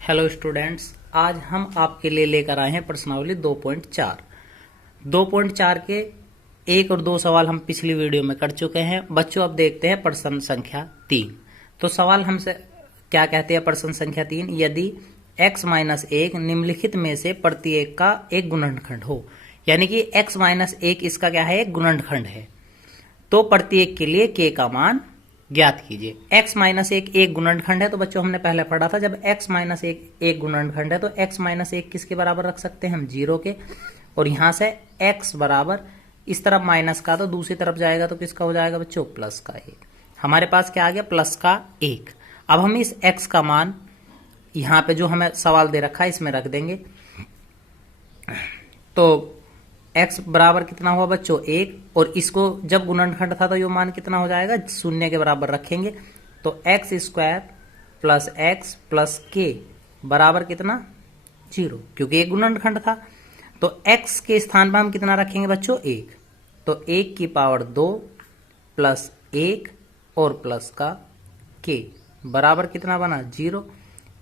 Hello students, आज हम आपके लिए लेकर आए हैं प्रश्नावली 2.4। 2.4 के एक और दो सवाल हम पिछली वीडियो में कर चुके हैं। बच्चों अब देखते हैं प्रश्न संख्या 3। तो सवाल हमसे क्या कहते हैं प्रश्न संख्या 3, यदि x माइनस 1 निम्नलिखित में से प्रत्येक का एक गुणनखंड हो, यानी कि x माइनस 1 इसका क्या है, एक गुणनखंड है, तो प्रत्येक के लिए k का मान ज्ञात कीजिए। x माइनस एक गुणनखंड है, तो बच्चों हमने पहले पढ़ा था जब x माइनस एक गुणनखंड है तो x माइनस 1 किसके बराबर रख सकते हैं हम, 0 के। और यहां से x बराबर इस तरफ माइनस का तो दूसरी तरफ जाएगा तो किसका हो जाएगा बच्चों, प्लस का 1। हमारे पास क्या आ गया, प्लस का 1। अब हम इस x का मान यहां पे जो हमें सवाल दे रखा है इसमें रख देंगे। तो x बराबर कितना हुआ बच्चों, 1। और इसको जब गुणनखंड था तो ये मान कितना हो जाएगा, 0 के बराबर रखेंगे। तो x square plus x plus k बराबर कितना, 0, क्योंकि एक गुणनखंड था। तो x के स्थान पर हम कितना रखेंगे बच्चों, 1। तो 1 की पावर 2 प्लस 1 और प्लस का k बराबर कितना बना, 0।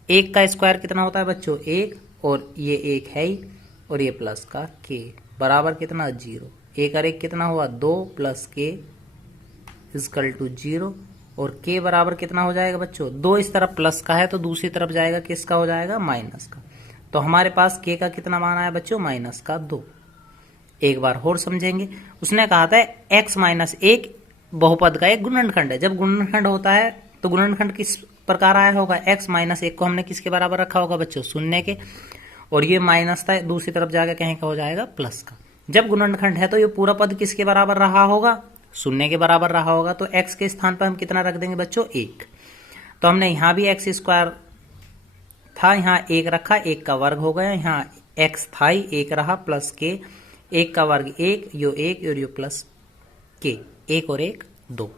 1 का स्क्वायर कितना होता है बच्चों, 1, और ये 1 है ही, और ये प्लस का k बराबर कितना, 0। 1 और 1 कितना हुआ, 2 प्लस k इजकल टू 0। और k बराबर कितना हो जाएगा बच्चों, 2 इस तरफ प्लस का है तो दूसरी तरफ जाएगा किसका हो जाएगा, माइनस का। तो हमारे पास k का कितना मान आया बच्चों, माइनस का 2। एक बार और समझेंगे। उसने कहा था x माइनस 1 बहुपद का एक गुणनखंड है। जब गुणनखंड होता है तो गुणनखंड किस प्रकार आया होगा, x माइनस 1 को हमने किसके बराबर रखा होगा बच्चों, 0 के। और ये माइनस था, दूसरी तरफ जाकर कहीं का हो जाएगा, प्लस का। जब गुणनखंड है तो ये पूरा पद किसके बराबर रहा होगा, 0 के बराबर रहा होगा। तो x के स्थान पर हम कितना रख देंगे बच्चों, 1। तो हमने यहां भी x स्क्वायर था, यहाँ 1 रखा, 1 का वर्ग हो गया। यहाँ x था ही, 1 रहा, प्लस k, 1 का वर्ग 1, यो 1 और यो प्लस k, 1 और 1 2।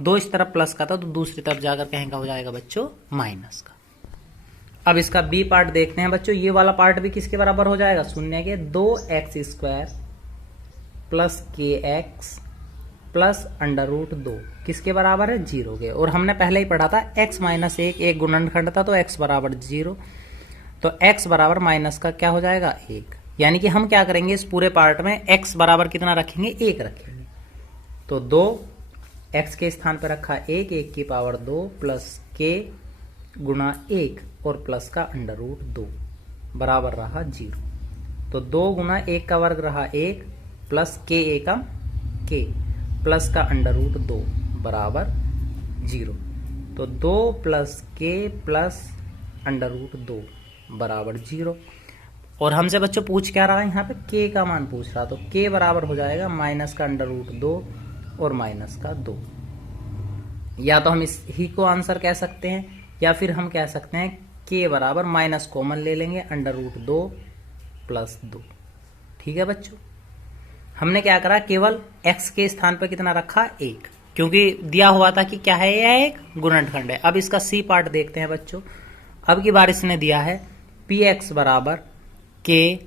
2 इस तरफ प्लस का था तो दूसरी तरफ जाकर कहीं का हो जाएगा बच्चों, माइनस का। अब इसका बी पार्ट देखते हैं बच्चों। ये वाला पार्ट भी किसके बराबर हो जाएगा, 0 के। 2x square plus kx plus under root 2 किसके बराबर है, 0 के। और हमने पहले ही पढ़ा था x माइनस 1 एक गुणनखंड था तो x बराबर 0। तो x बराबर माइनस का क्या हो जाएगा, 1। यानी कि हम क्या करेंगे, इस पूरे पार्ट में x बराबर कितना रखेंगे, 1 रखेंगे। तो 2 x के स्थान पर रखा 1, 1 की पावर 2 प्लस k गुणा 1 और प्लस का अंडर रूट 2 बराबर रहा 0। तो 2 गुना 1 का वर्ग रहा 1 प्लस k एकम k प्लस का अंडर रूट 2 बराबर 0। तो 2 plus k plus under root 2 बराबर 0। और हमसे बच्चों पूछ क्या रहा है, यहाँ पे k का मान पूछ रहा। तो k बराबर हो जाएगा माइनस का अंडर रूट 2 और माइनस का 2। या तो हम इस ही को आंसर कह सकते हैं, या फिर हम कह सकते हैं k बराबर माइनस कॉमन ले लेंगे, अंडर रूट 2 प्लस 2। ठीक है बच्चों, हमने क्या करा, केवल x के स्थान पर कितना रखा, 1, क्योंकि दिया हुआ था कि क्या है, यह एक गुणनखंड है। अब इसका सी पार्ट देखते हैं बच्चों। अब की बार इसने दिया है px बराबर k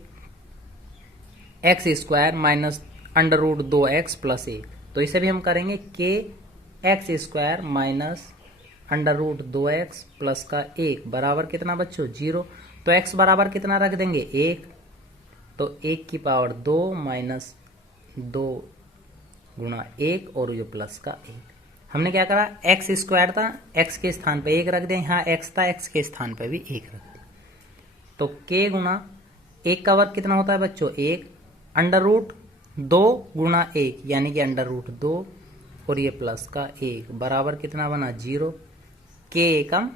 x square minus under root 2x plus 1। तो इसे भी हम करेंगे k x square minus under root 2x plus का 1 बराबर कितना बच्चों, 0। तो x बराबर कितना रख देंगे, 1। तो 1 की पावर 2 माइनस 2 गुणा 1 और ये प्लस का 1। हमने क्या करा, x स्क्वायर था, x के स्थान पे 1 रख दें, यहाँ x था, x के स्थान पे भी 1 रख दें। तो k गुणा 1 का वर्ग कितना होता है बच्चों, 1, अंडर रूट 2 गुणा 1 यानी कि अंडर रूट 2 और ये प्लस का 1 बराबर कितना बना, 0। k एकम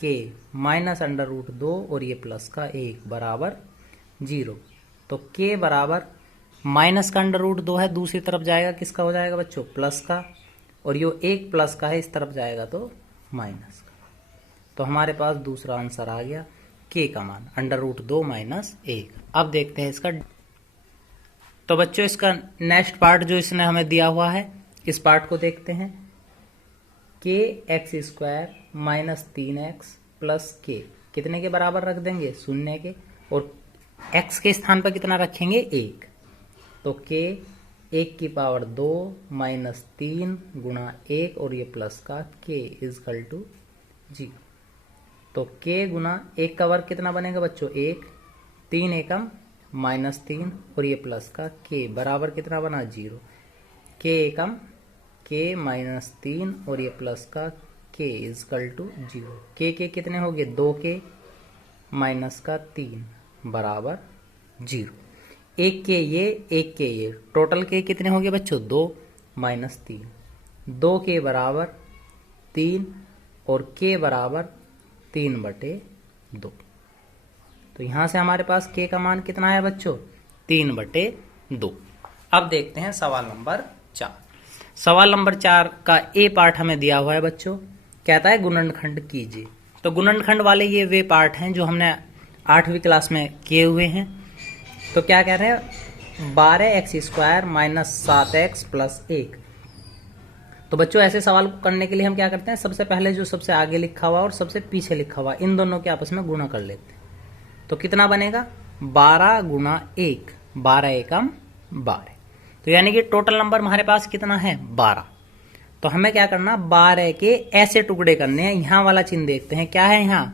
k माइनस अंडर रूट 2 और ये प्लस का 1 बराबर 0। तो k बराबर माइनस का अंडर रूट 2 है, दूसरी तरफ जाएगा किसका हो जाएगा बच्चों, प्लस का। और ये 1 प्लस का है, इस तरफ जाएगा तो माइनस का। तो हमारे पास दूसरा आंसर आ गया, k का मान अंडर रूट 2 माइनस 1। अब देखते हैं इसका। तो बच्चों इसका नेक्स्ट पार्ट जो इसने हमें दिया हुआ है, इस पार्ट को देखते हैं। k x square minus 3x plus k कितने के बराबर रख देंगे, 0 के। और x के स्थान पर कितना रखेंगे, 1। तो k 1 की पावर 2 माइनस 3 गुणा 1 और ये प्लस का k इजकल टू 0। तो k गुना 1 का वर्ग कितना बनेगा बच्चों 1, 3 एकम -3 और ये प्लस का k बराबर कितना बना 0, k एकम k -3 और ये प्लस का k इजकल टू 0। k कितने हो गए 2k माइनस का 3 बराबर 0। एक के ये टोटल के कितने हो गए बच्चों 2 -3, 2 के बराबर 3 और के बराबर 3/2। तो यहां से हमारे पास के का मान कितना है बच्चों 3/2। अब देखते हैं सवाल नंबर 4। सवाल नंबर 4 का ए पार्ट हमें दिया हुआ है बच्चों, कहता है गुणनखंड कीजिए। तो गुणनखंड वाले ये वे पार्ट हैं जो हमने 8वीं क्लास में किए हुए हैं। तो क्या कह रहे हैं 12x² - 7x + 1। तो बच्चों ऐसे सवाल को करने के लिए हम क्या करते हैं, सबसे पहले जो सबसे आगे लिखा हुआ और सबसे पीछे लिखा हुआ इन दोनों के आपस में गुणा कर लेते हैं। तो कितना बनेगा 12 गुना 1, 12 एकम 12। तो यानी कि टोटल नंबर हमारे पास कितना है 12। तो हमें क्या करना 12 के ऐसे टुकड़े करने हैं। यहां वाला चिन्ह देखते हैं क्या है, यहाँ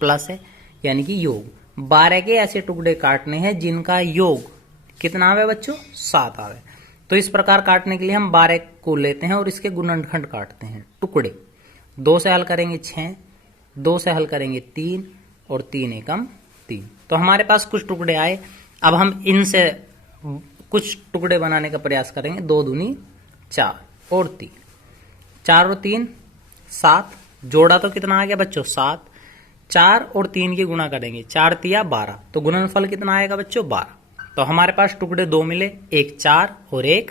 प्लस है यानी कि योग। 12 के ऐसे टुकड़े काटने हैं जिनका योग कितना आवे बच्चों 7 आवे। तो इस प्रकार काटने के लिए हम 12 को लेते हैं और इसके गुणनखंड काटते हैं टुकड़े। 2 से हल करेंगे 6, 2 से हल करेंगे 3 और 3 एकम 3। तो हमारे पास कुछ टुकड़े आए। अब हम इनसे कुछ टुकड़े बनाने का प्रयास करेंगे। 2 दूनी 4 और 3, 4 और 3 7, जोड़ा तो कितना आ गया बच्चों 7। 4 और 3 की गुणा करेंगे, 4 तिया 12। तो गुणनफल कितना आएगा बच्चों 12। तो हमारे पास टुकड़े 2 मिले, एक 4 और एक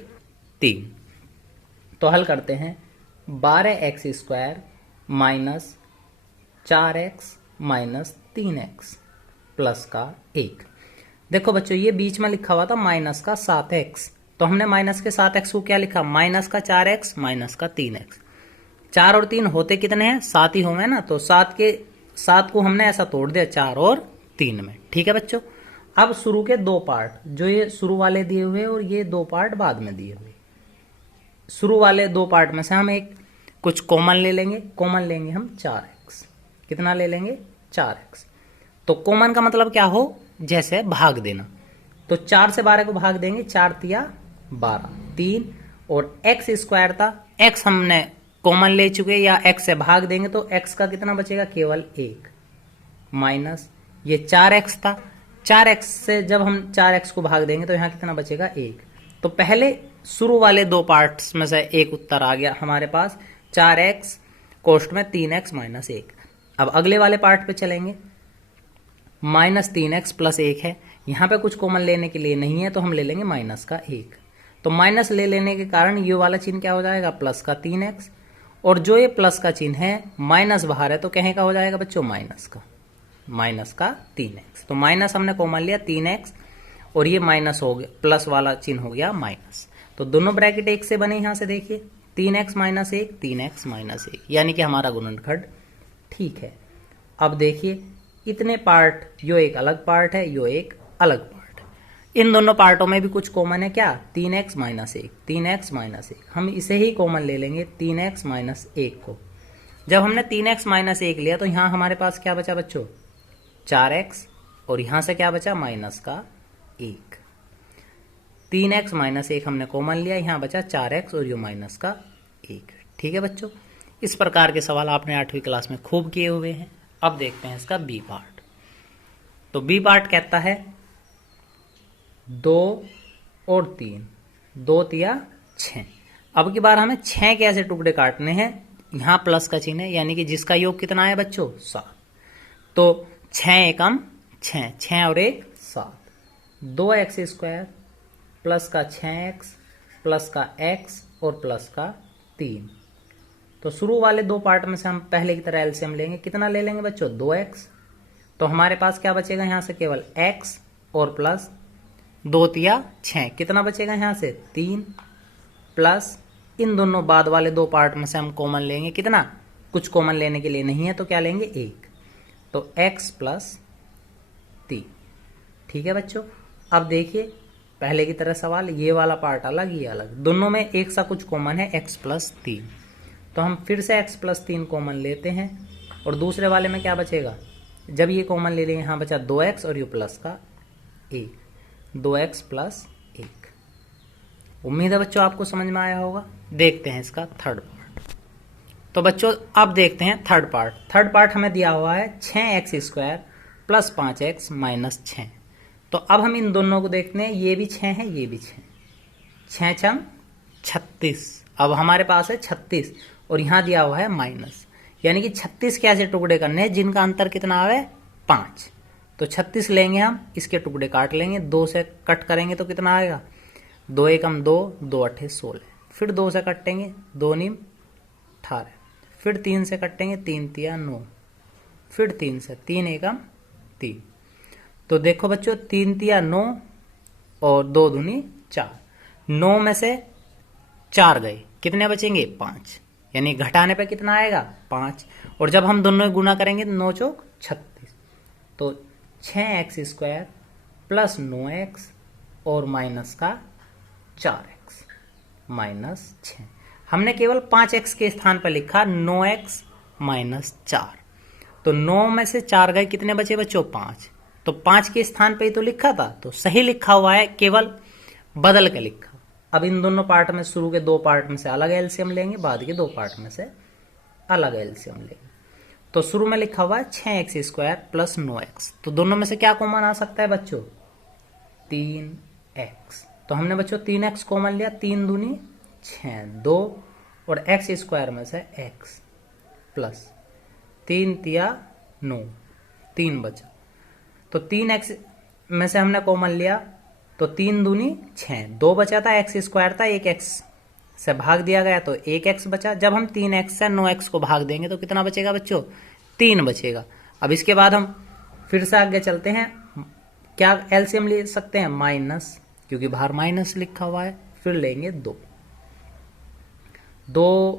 3। तो हल करते हैं 12x² - 4x - 3x प्लस का 1। देखो बच्चों ये बीच में लिखा हुआ था माइनस का 7x, तो हमने माइनस के 7x को क्या लिखा माइनस का 4x माइनस का 3x। 4 और 3 होते कितने हैं 7 ही होंगे ना। तो 7 को हमने ऐसा तोड़ दिया 4 और 3 में। ठीक है बच्चों। अब शुरू के 2 पार्ट जो ये शुरू वाले दिए हुए और ये 2 पार्ट बाद में दिए हुए। शुरू वाले 2 पार्ट में से हम एक कुछ कॉमन ले लेंगे। कॉमन लेंगे हम 4x। कितना ले लेंगे 4x। तो कॉमन का मतलब क्या हो जैसे भाग देना। तो 4 से 12 को भाग देंगे, 4 तिया 12, 3 और x² था, x हमने कॉमन ले चुके या x से भाग देंगे तो x का कितना बचेगा केवल 1 माइनस ये 4x था। 4x से जब हम 4x को भाग देंगे तो यहां कितना बचेगा 1। तो पहले शुरू वाले 2 पार्ट्स में से एक उत्तर आ गया हमारे पास 4x कोष्ट में 3x - 1। अब अगले वाले पार्ट पे चलेंगे। -3x + 1 है, यहां पे कुछ कॉमन लेने के लिए नहीं है तो हम ले लेंगे माइनस का 1। तो माइनस ले लेने के कारण ये वाला चिन्ह क्या हो जाएगा प्लस का 3x। और जो ये प्लस का चिन्ह है माइनस बाहर है तो कहीं का हो जाएगा बच्चों माइनस का 3x। तो माइनस हमने कॉमन लिया 3x और ये माइनस हो गया, प्लस वाला चिन्ह हो गया माइनस। तो दोनों ब्रैकेट 1 से बने। यहां से देखिए 3x - 1, 3x - 1 यानी कि हमारा गुणनखंड ठीक है। अब देखिए इतने पार्ट, यो एक अलग पार्ट है, यो एक अलग पार्ट है। इन दोनों पार्टों में भी कुछ कॉमन है क्या 3x - 1, 3x - 1। हम इसे ही कॉमन ले लेंगे 3x - 1 को। जब हमने 3x - 1 लिया तो यहां हमारे पास क्या बचा बच्चों 4x और यहां से क्या बचा माइनस का 1। 3x - 1 हमने कॉमन लिया, यहां बचा 4x और यो माइनस का 1। ठीक है बच्चों। इस प्रकार के सवाल आपने 8वीं क्लास में खूब किए हुए हैं। अब देखते हैं इसका बी पार्ट। तो बी पार्ट कहता है 2 और 3, 2 तिया 6। अब की बार हमें 6 के ऐसे टुकड़े काटने हैं। यहां प्लस का चिन्ह है यानी कि जिसका योग कितना है बच्चों 7। तो 6 एकम 6, 6 और 1 7। 2x² प्लस का 6x प्लस का x और प्लस का 3। तो शुरू वाले 2 पार्ट में से हम पहले की तरह एलसीएम लेंगे। कितना ले लेंगे बच्चों 2x। तो हमारे पास क्या बचेगा यहां से केवल x और प्लस 2 तिया 6। कितना बचेगा यहां से 3 प्लस इन दोनों बाद वाले 2 पार्ट में से हम कॉमन लेंगे। कितना कुछ कॉमन लेने के लिए नहीं है तो क्या लेंगे 1। तो x + 3। ठीक है बच्चों। अब देखिए पहले की तरह सवाल, ये वाला पार्ट अलग ये अलग, दोनों में एक सा कुछ कॉमन है x + 3। तो हम फिर से x + 3 कॉमन लेते हैं और दूसरे वाले में क्या बचेगा, जब ये कॉमन ले लेंगे, यहाँ बचा 2x और ये प्लस का 1, 2x प्लस 1। उम्मीद है बच्चों आपको समझ में आया होगा। देखते हैं इसका थर्ड पार्ट। तो बच्चों अब देखते हैं थर्ड पार्ट। थर्ड पार्ट हमें दिया हुआ है 6x² प्लस 5x माइनस 6। तो अब हम इन दोनों को देखते हैं, ये भी 6 है, ये भी 6, 6 छंग 36। अब हमारे पास है 36 और यहाँ दिया हुआ है माइनस, यानी कि 36 के ऐसे टुकड़े करने हैं जिनका अंतर कितना आवे 5। तो 36 लेंगे हम, इसके टुकड़े काट लेंगे, 2 से कट करेंगे तो कितना आएगा, 2 एकम 2, 2 अठे 16। फिर 2 से कटेंगे, 2 नीम 18। फिर 3 से कटेंगे, 3 तिया 9। फिर 3 से, 3 एकम 3। तो देखो बच्चों 3 तिया 9 और 2 दूनी 4। 9 में से 4 गए, कितने बचेंगे 5, यानी घटाने पे कितना आएगा 5। और जब हम दोनों गुना करेंगे 9 चौक 36। तो 6x² प्लस 9x और माइनस का 4x माइनस 6। हमने केवल 5x के स्थान पर लिखा 9x माइनस 4। तो 9 में से 4 गए, कितने बचे बच्चों 5। तो 5 के स्थान पे ही तो लिखा था, तो सही लिखा हुआ है, केवल बदल के लिखा। अब इन दोनों पार्ट में, शुरू के 2 पार्ट में से अलग एलसीएम लेंगे, बाद के 2 पार्ट में से अलग एलसीएम लेंगे। तो शुरू में लिखा हुआ है 6x² प्लस 9x। तो दोनों में से क्या कॉमन आ सकता है बच्चों, 3x। तो हमने बच्चों 3x कॉमन लिया, 3 दूनी 6, 2 और x² में से x प्लस 3 तिया 9, 3 बचा। तो 3x में से हमने कॉमन लिया, तो 3 दूनी 6, 2 बचा था, x² था, 1x से भाग दिया गया तो 1x बचा। जब हम 3x से 9x को भाग देंगे तो कितना बचेगा बच्चों, 3 बचेगा। अब इसके बाद हम फिर से आगे चलते हैं, क्या एलसीएम ले सकते हैं माइनस, क्योंकि बाहर माइनस लिखा हुआ है। फिर लेंगे 2, 2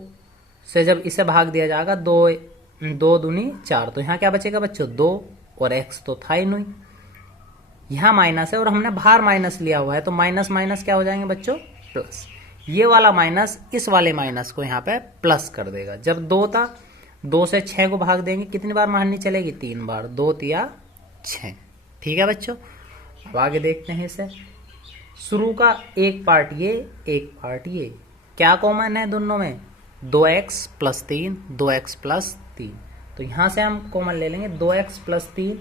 से जब इसे भाग दिया जाएगा, 2 दूनी 4, तो यहाँ क्या बचेगा बच्चों 2 और x तो था ही नहीं, यहाँ माइनस है और हमने बाहर माइनस लिया हुआ है, तो माइनस माइनस क्या हो जाएंगे बच्चों प्लस। ये वाला माइनस इस वाले माइनस को यहाँ पे प्लस कर देगा। जब 2 था, 2 से 6 को भाग देंगे, कितनी बार मारनी चलेगी 3 बार, 2 तिया 6। ठीक है बच्चों, अब आगे देखते हैं इसे। शुरू का एक पार्ट ये, एक पार्ट ये, क्या कॉमन है दोनों में, 2x प्लस 3, 2x प्लस 3। तो यहाँ से हम कॉमन ले लेंगे 2x प्लस 3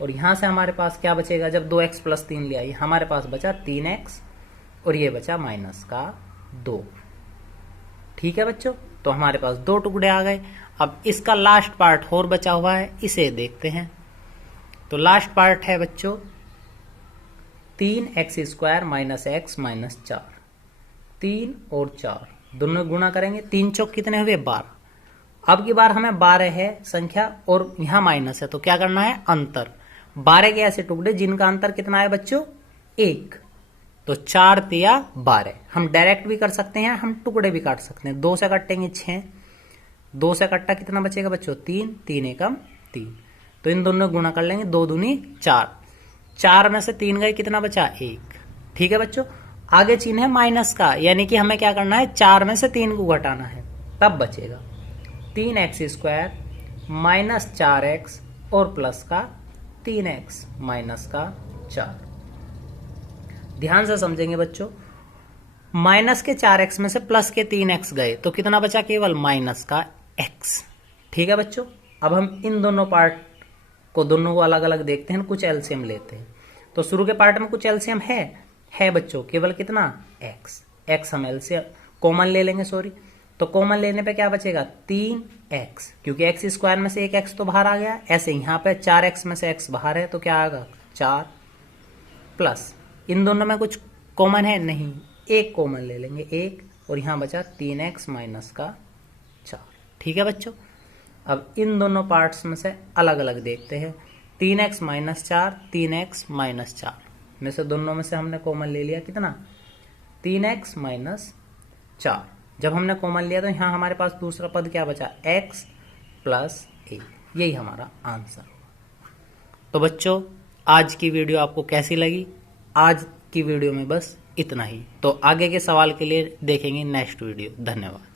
और यहाँ से हमारे पास क्या बचेगा, जब 2x प्लस 3 लिया, ये हमारे पास बचा 3x और ये बचा माइनस का 2। ठीक है बच्चों, तो हमारे पास 2 टुकड़े आ गए। अब इसका लास्ट पार्ट और बचा हुआ है, इसे देखते हैं। तो लास्ट पार्ट है बच्चों 3x² माइनस x माइनस 4। 3 और 4 दोनों गुणा करेंगे, 3 चौक कितने हुए 12। अब की बार हमें 12 है संख्या और यहाँ माइनस है, तो क्या करना है अंतर। 12 के ऐसे टुकड़े जिनका अंतर कितना है बच्चों 1। तो 4 तिया 12। हम डायरेक्ट भी कर सकते हैं, हम टुकड़े भी काट सकते हैं। 2 से काटेंगे 6, 2 से कट्टा कितना बचेगा बच्चों 3, 3 एकम 3। तो इन दोनों गुणा कर लेंगे, 2 दूनी 4, 4 में से 3 गए, कितना बचा 1। ठीक है बच्चों, आगे चिन्ह है माइनस का, यानी कि हमें क्या करना है 4 में से 3 को घटाना है, तब बचेगा 3x² माइनस 4x और प्लस का 3x माइनस का 4। ध्यान से समझेंगे बच्चों, माइनस के 4x में से प्लस के 3x गए तो कितना बचा, केवल माइनस का x। ठीक है बच्चों, अब हम इन दोनों पार्ट को, दोनों को अलग अलग देखते हैं, कुछ एलसीएम लेते हैं। तो शुरू के पार्ट में कुछ एलसीएम है बच्चों, केवल कितना x हम एलसीएम कॉमन ले लेंगे, सॉरी। तो कॉमन लेने पे क्या बचेगा 3x, क्योंकि x² में से 1x तो बाहर आ गया। ऐसे यहाँ पे 4x में से x बाहर है, तो क्या आएगा 4 प्लस, इन दोनों में कुछ कॉमन है नहीं, एक कॉमन ले लेंगे 1 और यहाँ बचा 3x माइनस का 4। ठीक है बच्चों, अब इन दोनों पार्ट्स में से अलग अलग देखते हैं। 3x माइनस 4, 3x माइनस 4 में से दोनों में से हमने कॉमन ले लिया, कितना 3x माइनस 4। जब हमने कॉमन लिया तो यहाँ हमारे पास दूसरा पद क्या बचा x प्लस 1, यही हमारा आंसर। तो बच्चों आज की वीडियो आपको कैसी लगी, आज की वीडियो में बस इतना ही। तो आगे के सवाल के लिए देखेंगे नेक्स्ट वीडियो। धन्यवाद।